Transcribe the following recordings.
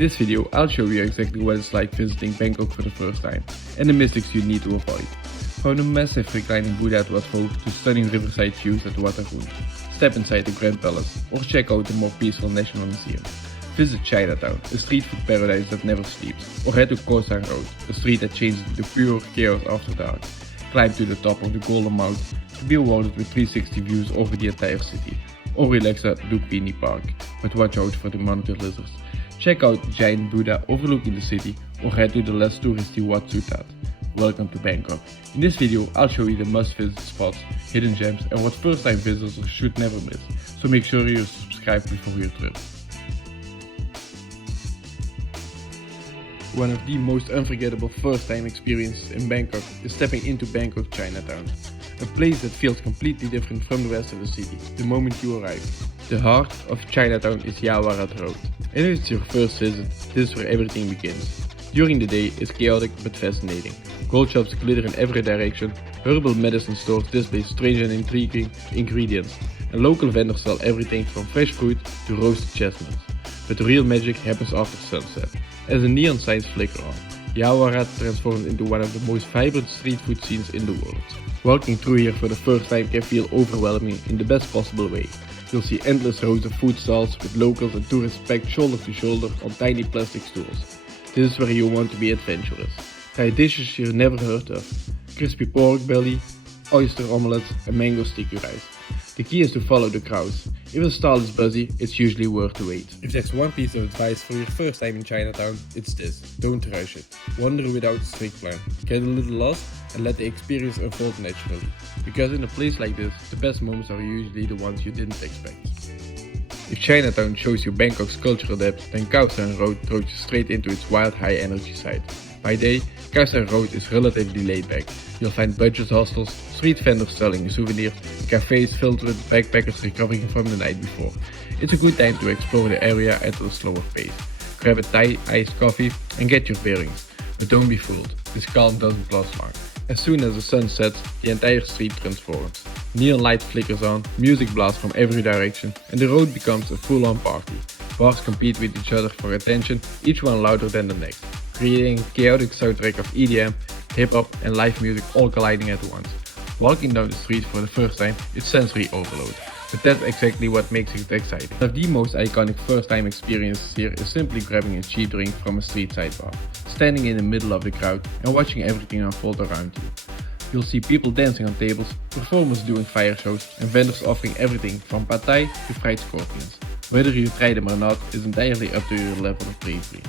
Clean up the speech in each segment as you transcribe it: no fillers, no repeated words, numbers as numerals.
In this video, I'll show you exactly what it's like visiting Bangkok for the first time, and the mistakes you need to avoid. From the massive reclining Buddha at Wat Phra to stunning riverside views at Wat Arun, step inside the Grand Palace, or check out the more peaceful National Museum. Visit Chinatown, a street food paradise that never sleeps, or head to Khao San Road, a street that changes into pure chaos after dark. Climb to the top of the Golden Mount to be awarded with 360 views over the entire city, or relax at Lumphini Park, but watch out for the monitor lizards. Check out the giant Buddha overlooking the city, or head to the less touristy Wat Suthat. Welcome to Bangkok. In this video, I'll show you the must-visit spots, hidden gems, and what first-time visitors should never miss, so make sure you subscribe before your trip. One of the most unforgettable first-time experiences in Bangkok is stepping into Bangkok Chinatown, a place that feels completely different from the rest of the city the moment you arrive. The heart of Chinatown is Wat Road, and if it's your first visit, this is where everything begins. During the day, it's chaotic but fascinating. Gold shops glitter in every direction, herbal medicine stores display strange and intriguing ingredients, and local vendors sell everything from fresh fruit to roasted chestnuts. But the real magic happens after sunset, as the neon signs flicker on. Wat transforms into one of the most vibrant street food scenes in the world. Walking through here for the first time can feel overwhelming in the best possible way. You'll see endless rows of food stalls with locals and tourists packed shoulder to shoulder on tiny plastic stools. This is where you want to be adventurous. Try dishes you've never heard of: crispy pork belly, oyster omelets, and mango sticky rice. The key is to follow the crowds. If a stall is busy, it's usually worth the wait. If there's one piece of advice for your first time in Chinatown, it's this: don't rush it. Wander without a strict plan. Get a little lost and let the experience unfold naturally. Because in a place like this, the best moments are usually the ones you didn't expect. If Chinatown shows you Bangkok's cultural depth, then Khao San Road throws you straight into its wild high energy side. By day, Khao San Road is relatively laid back. You'll find budget hostels, street vendors selling souvenirs, and cafes filled with backpackers recovering from the night before. It's a good time to explore the area at a slower pace. Grab a Thai iced coffee and get your bearings. But don't be fooled, this calm doesn't last long. As soon as the sun sets, the entire street transforms. Neon light flickers on, music blasts from every direction, and the road becomes a full-on party. Bars compete with each other for attention, each one louder than the next, creating a chaotic soundtrack of EDM, hip-hop and live music all colliding at once. Walking down the street for the first time is sensory overload, but that's exactly what makes it exciting. One of the most iconic first-time experiences here is simply grabbing a cheap drink from a street side bar, standing in the middle of the crowd and watching everything unfold around you. You'll see people dancing on tables, performers doing fire shows, and vendors offering everything from pad thai to fried scorpions. Whether you try them or not is entirely up to your level of bravery.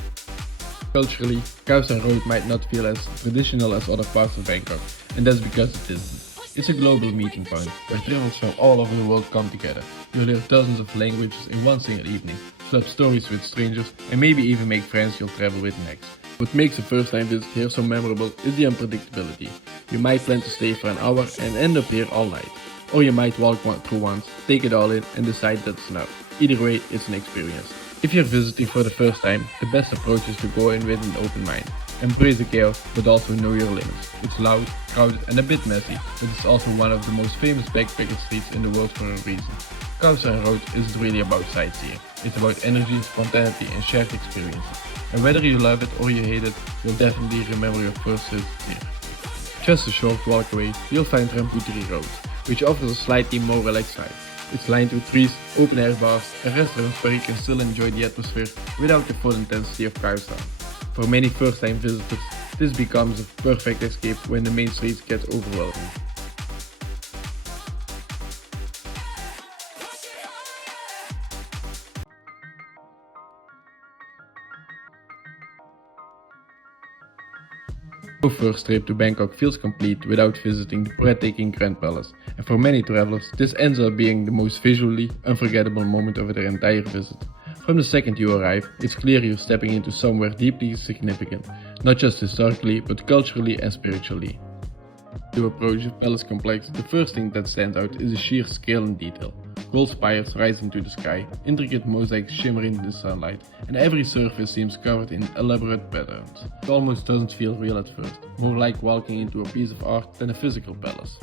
Culturally, Khao San Road might not feel as traditional as other parts of Bangkok, and that's because it isn't. It's a global meeting point, where travelers from all over the world come together. You'll hear dozens of languages in one single evening, swap stories with strangers, and maybe even make friends you'll travel with next. What makes a first-time visit here so memorable is the unpredictability. You might plan to stay for an hour and end up here all night. Or you might walk through once, take it all in, and decide that's enough. Either way, it's an experience. If you're visiting for the first time, the best approach is to go in with an open mind. Embrace the chaos, but also know your limits. It's loud, crowded and a bit messy, but it's also one of the most famous backpacker streets in the world for a reason. Khao San Road isn't really about sightseeing. It's about energy, spontaneity and shared experiences. And whether you love it or you hate it, you'll definitely remember your first visit here. Just a short walk away, you'll find Lumphini Road, which offers a slightly more relaxed vibe. It's lined with trees, open-air bars, and restaurants where you can still enjoy the atmosphere without the full intensity of Khao San. For many first-time visitors, this becomes a perfect escape when the main streets get overwhelming. No first trip to Bangkok feels complete without visiting the breathtaking Grand Palace, and for many travelers, this ends up being the most visually unforgettable moment of their entire visit. From the second you arrive, it's clear you're stepping into somewhere deeply significant, not just historically, but culturally and spiritually. To approach the palace complex, the first thing that stands out is the sheer scale and detail. Gold spires rising to the sky, intricate mosaics shimmering in the sunlight, and every surface seems covered in elaborate patterns. It almost doesn't feel real at first, more like walking into a piece of art than a physical palace.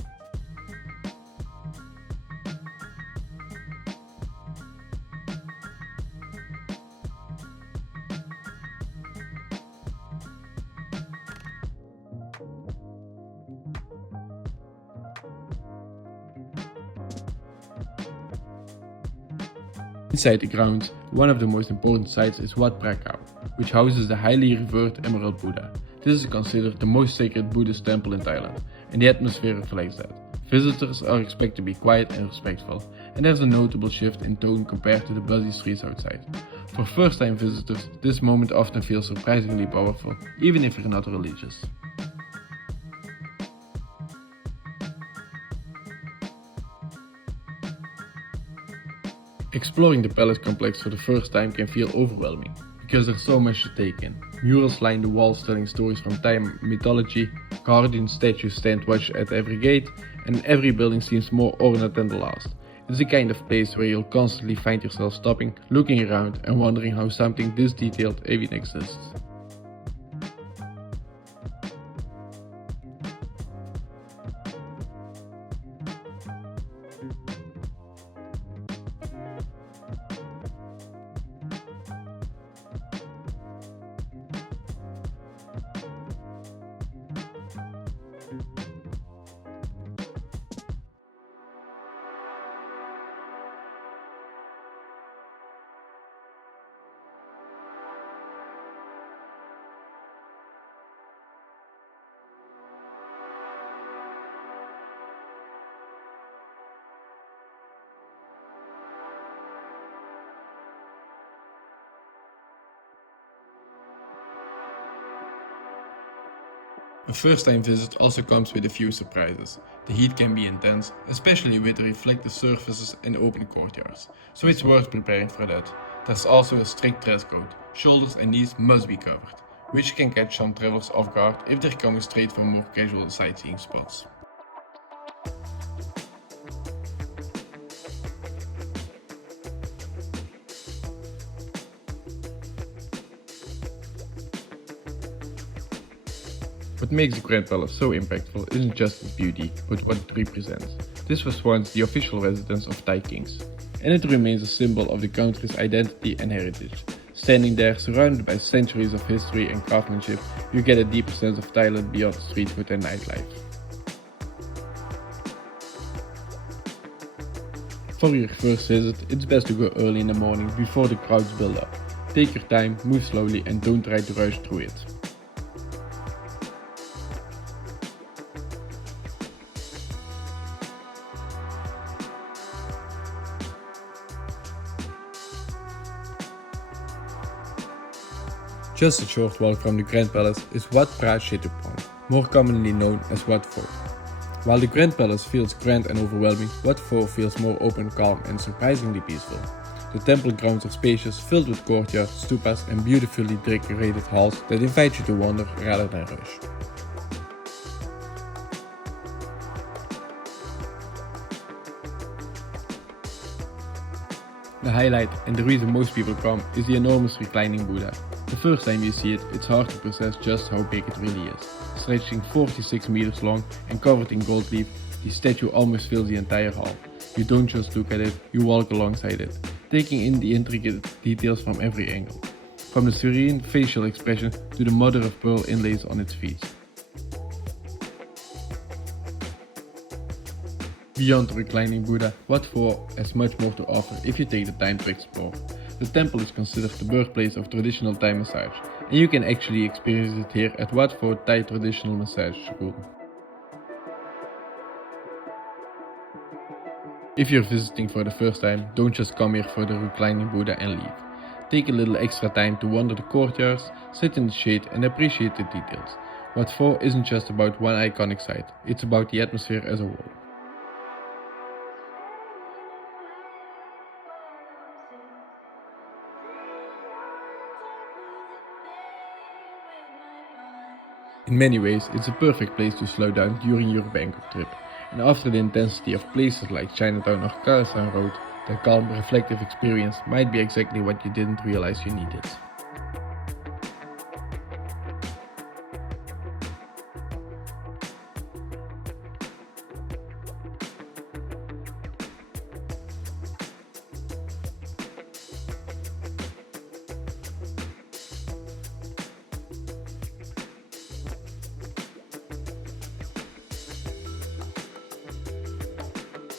Inside the grounds, one of the most important sites is Wat Phra Chetuphon, which houses the highly revered Emerald Buddha. This is considered the most sacred Buddhist temple in Thailand, and the atmosphere reflects that. Visitors are expected to be quiet and respectful, and there's a notable shift in tone compared to the busy streets outside. For first-time visitors, this moment often feels surprisingly powerful, even if you're not religious. Exploring the palace complex for the first time can feel overwhelming, because there's so much to take in. Murals line the walls telling stories from Thai mythology, guardian statues stand watch at every gate, and every building seems more ornate than the last. It's the kind of place where you'll constantly find yourself stopping, looking around, and wondering how something this detailed even exists. A first-time visit also comes with a few surprises. The heat can be intense, especially with the reflective surfaces and open courtyards, so it's worth preparing for that. There's also a strict dress code. Shoulders and knees must be covered, which can catch some travelers off guard if they're coming straight from more casual sightseeing spots. What makes the Grand Palace so impactful isn't just its beauty, but what it represents. This was once the official residence of Thai kings, and it remains a symbol of the country's identity and heritage. Standing there, surrounded by centuries of history and craftsmanship, you get a deeper sense of Thailand beyond street food and nightlife. For your first visit, it's best to go early in the morning before the crowds build up. Take your time, move slowly, and don't try to rush through it. Just a short walk from the Grand Palace is Wat Phra Chetuphon, more commonly known as Wat Pho. While the Grand Palace feels grand and overwhelming, Wat Pho feels more open, calm and surprisingly peaceful. The temple grounds are spacious, filled with courtyards, stupas and beautifully decorated halls that invite you to wander rather than rush. The highlight, and the reason most people come, is the enormous reclining Buddha. The first time you see it, it's hard to process just how big it really is. Stretching 46 meters long and covered in gold leaf, the statue almost fills the entire hall. You don't just look at it, you walk alongside it, taking in the intricate details from every angle. From the serene facial expression to the mother of pearl inlays on its feet. Beyond the reclining Buddha, Wat Pho has much more to offer if you take the time to explore. The temple is considered the birthplace of traditional Thai massage, and you can actually experience it here at Wat Pho Thai Traditional Massage School. If you're visiting for the first time, don't just come here for the reclining Buddha and leave. Take a little extra time to wander the courtyards, sit in the shade and appreciate the details. Wat Pho isn't just about one iconic site, it's about the atmosphere as a whole. In many ways, it's a perfect place to slow down during your Bangkok trip, and after the intensity of places like Chinatown or Khao San Road, the calm, reflective experience might be exactly what you didn't realize you needed.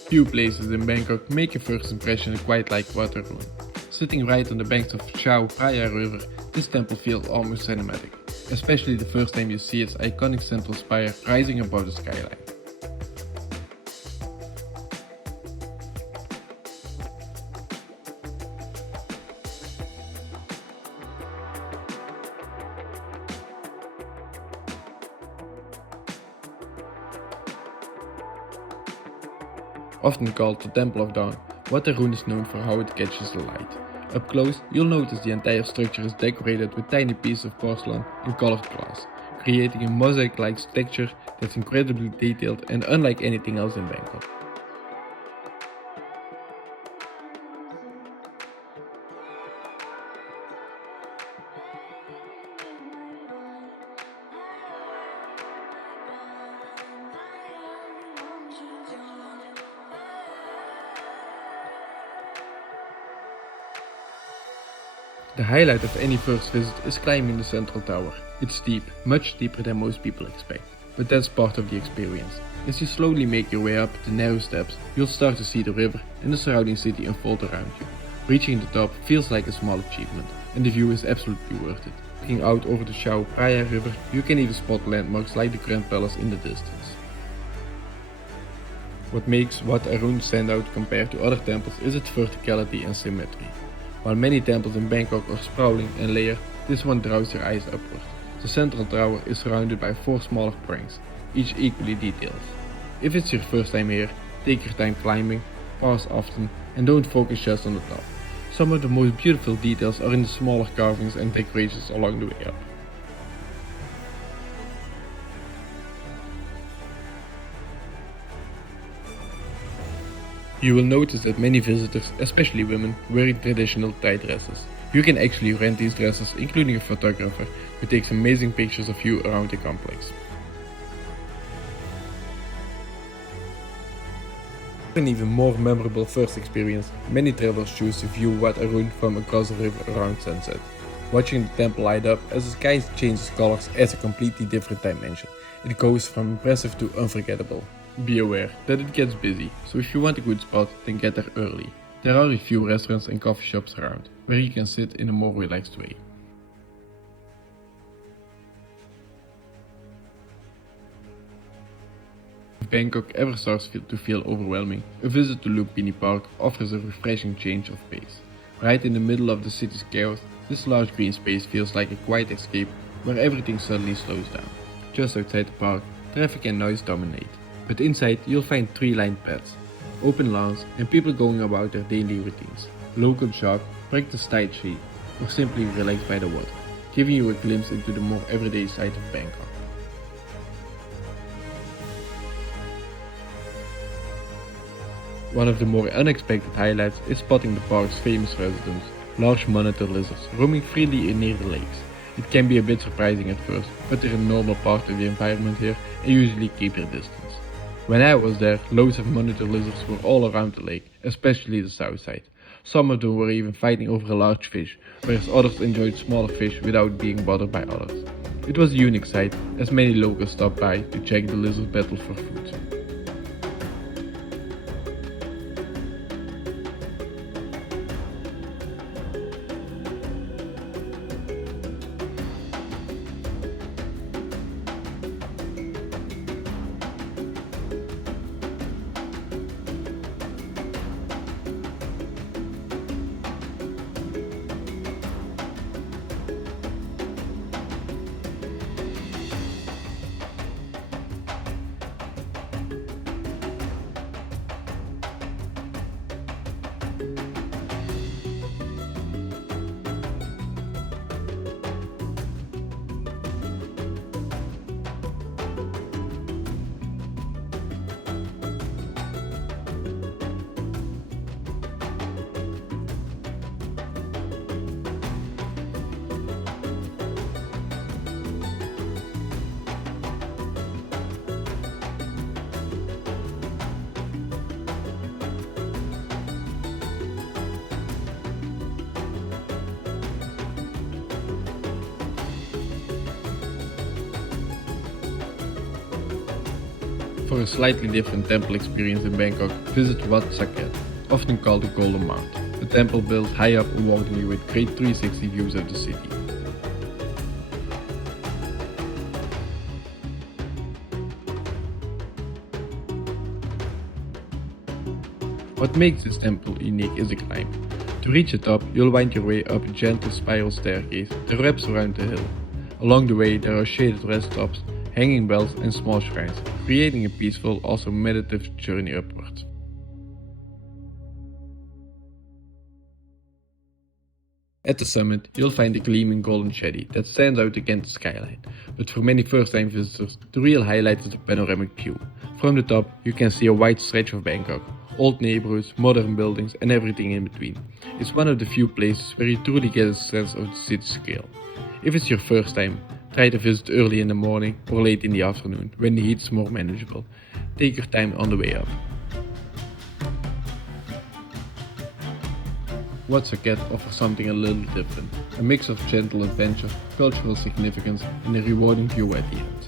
Few places in Bangkok make a first impression quite like Wat Arun. Sitting right on the banks of Chao Phraya River, this temple feels almost cinematic, especially the first time you see its iconic central spire rising above the skyline. Often called the Temple of Dawn, Wat Arun is known for how it catches the light. Up close, you'll notice the entire structure is decorated with tiny pieces of porcelain and colored glass, creating a mosaic-like texture that's incredibly detailed and unlike anything else in Bangkok. The highlight of any first visit is climbing the central tower. It's steep, much steeper than most people expect, but that's part of the experience. As you slowly make your way up the narrow steps, you'll start to see the river and the surrounding city unfold around you. Reaching the top feels like a small achievement, and the view is absolutely worth it. Looking out over the Chao Phraya River, you can even spot landmarks like the Grand Palace in the distance. What makes Wat Arun stand out compared to other temples is its verticality and symmetry. While many temples in Bangkok are sprawling and layered, this one draws your eyes upward. The central tower is surrounded by 4 smaller pranks, each equally detailed. If it's your first time here, take your time climbing, pause often, and don't focus just on the top. Some of the most beautiful details are in the smaller carvings and decorations along the way up. You will notice that many visitors, especially women, wearing traditional Thai dresses. You can actually rent these dresses, including a photographer who takes amazing pictures of you around the complex. For an even more memorable first experience, many travelers choose to view Wat Arun from across the river around sunset. Watching the temple light up as the sky changes colors adds a completely different dimension. It goes from impressive to unforgettable. Be aware that it gets busy, so if you want a good spot, then get there early. There are a few restaurants and coffee shops around, where you can sit in a more relaxed way. If Bangkok ever starts to feel overwhelming, a visit to Lumphini Park offers a refreshing change of pace. Right in the middle of the city's chaos, this large green space feels like a quiet escape where everything suddenly slows down. Just outside the park, traffic and noise dominate. But inside you'll find tree-lined paths, open lawns and people going about their daily routines. Local shop, practice Tai Chi or simply relax by the water, giving you a glimpse into the more everyday side of Bangkok. One of the more unexpected highlights is spotting the park's famous residents, large monitor lizards roaming freely near the lakes. It can be a bit surprising at first, but they're a normal part of the environment here and usually keep their distance. When I was there, loads of monitor lizards were all around the lake, especially the south side. Some of them were even fighting over a large fish, whereas others enjoyed smaller fish without being bothered by others. It was a unique sight, as many locals stopped by to check the lizard battle for food. For a slightly different temple experience in Bangkok, visit Wat Saket, often called the Golden Mount, a temple built high up awarding you with great 360 views of the city. What makes this temple unique is the climb. To reach the top, you'll wind your way up a gentle spiral staircase that wraps around the hill. Along the way, there are shaded rest stops, hanging bells and small shrines, creating a peaceful, also meditative journey upwards. At the summit, you'll find a gleaming golden shetty that stands out against the skyline, but for many first-time visitors, the real highlight is the panoramic view. From the top, you can see a wide stretch of Bangkok, old neighborhoods, modern buildings and everything in between. It's one of the few places where you truly get a sense of the city's scale. If it's your first time, try to visit early in the morning or late in the afternoon when the heat is more manageable. Take your time on the way up. Wat Saket offers something a little different, a mix of gentle adventure, cultural significance and a rewarding view at the end.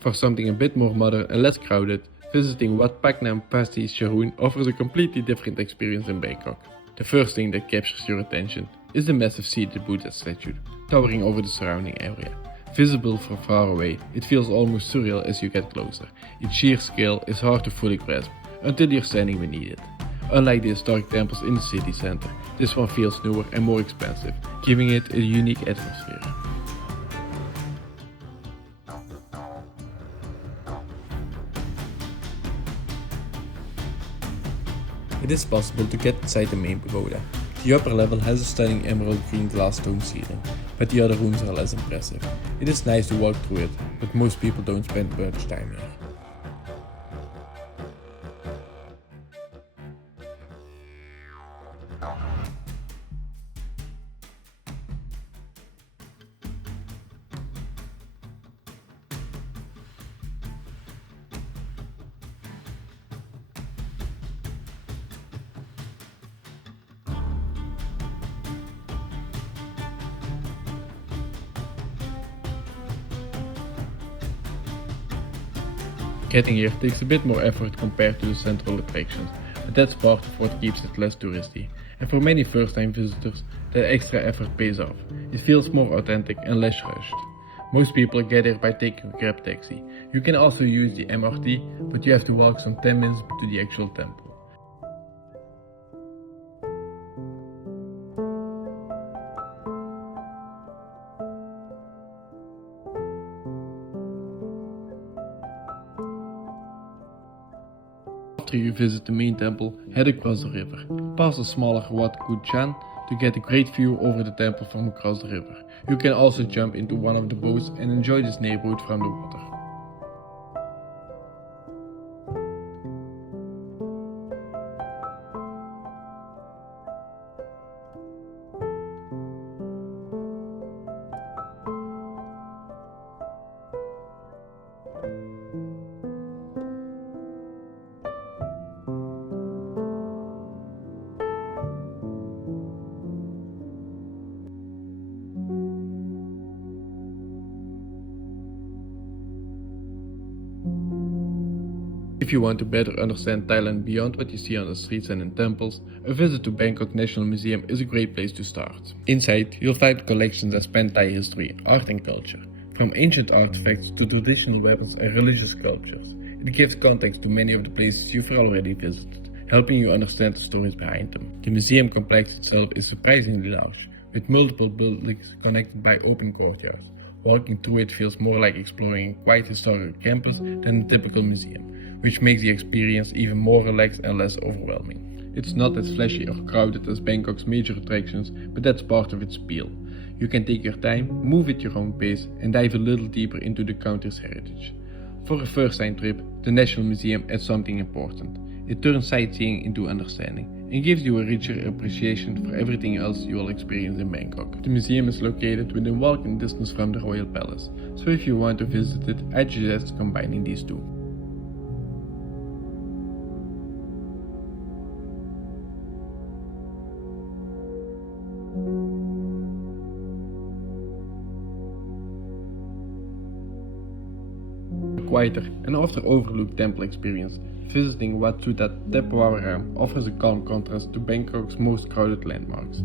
For something a bit more modern and less crowded, visiting Wat Paknam, Phasi, Charoen offers a completely different experience in Bangkok. The first thing that captures your attention is the massive seated Buddha statue, towering over the surrounding area. Visible from far away, it feels almost surreal as you get closer. Its sheer scale is hard to fully grasp, until you're standing beneath it. Unlike the historic temples in the city center, this one feels newer and more expansive, giving it a unique atmosphere. It is possible to get inside the main pagoda. The upper level has a stunning emerald green glass stone ceiling, but the other rooms are less impressive. It is nice to walk through it, but most people don't spend much time here. Getting here takes a bit more effort compared to the central attractions, but that's part of what keeps it less touristy. And for many first-time visitors, that extra effort pays off. It feels more authentic and less rushed. Most people get here by taking a grab taxi. You can also use the MRT, but you have to walk some 10 minutes to the actual temple. After you visit the main temple, head across the river, past the smaller Wat Khan Chan to get a great view over the temple from across the river. You can also jump into one of the boats and enjoy this neighborhood from the water. If you want to better understand Thailand beyond what you see on the streets and in temples, a visit to Bangkok National Museum is a great place to start. Inside, you'll find collections that span Thai history, art and culture, from ancient artifacts to traditional weapons and religious sculptures. It gives context to many of the places you've already visited, helping you understand the stories behind them. The museum complex itself is surprisingly large, with multiple buildings connected by open courtyards. Walking through it feels more like exploring a quite historical campus than a typical museum, which makes the experience even more relaxed and less overwhelming. It's not as flashy or crowded as Bangkok's major attractions, but that's part of its appeal. You can take your time, move at your own pace, and dive a little deeper into the country's heritage. For a first-time trip, the National Museum adds something important. It turns sightseeing into understanding. and gives you a richer appreciation for everything else you will experience in Bangkok. The museum is located within walking distance from the Royal Palace, so if you want to visit it, I suggest combining these two. Quieter and often overlooked temple experience, visiting Wat Suthat Thepwararam offers a calm contrast to Bangkok's most crowded landmarks.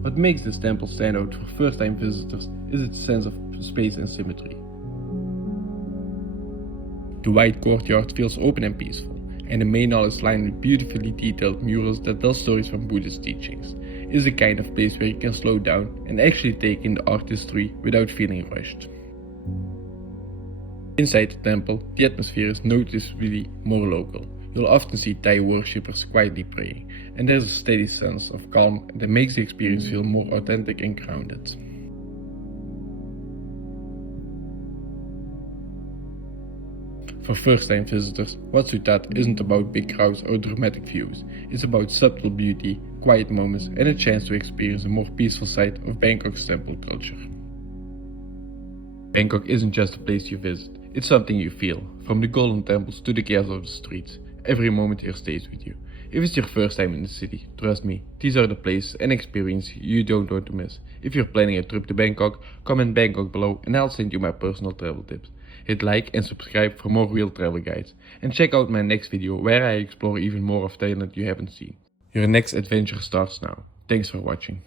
What makes this temple stand out for first-time visitors is its sense of space and symmetry. The wide courtyard feels open and peaceful, and the main hall is lined with beautifully detailed murals that tell stories from Buddhist teachings. It is the kind of place where you can slow down and actually take in the artistry without feeling rushed. Inside the temple, the atmosphere is noticeably more local. You'll often see Thai worshippers quietly praying, and there's a steady sense of calm that makes the experience feel more authentic and grounded. For first-time visitors, Wat Suthat isn't about big crowds or dramatic views. It's about subtle beauty, quiet moments, and a chance to experience a more peaceful side of Bangkok's temple culture. Bangkok isn't just a place you visit, it's something you feel. From the golden temples to the chaos of the streets, every moment here stays with you. If it's your first time in the city, trust me, these are the places and experiences you don't want to miss. If you're planning a trip to Bangkok, comment Bangkok below and I'll send you my personal travel tips. Hit like and subscribe for more real travel guides. And check out my next video where I explore even more of Thailand you haven't seen. Your next adventure starts now. Thanks for watching.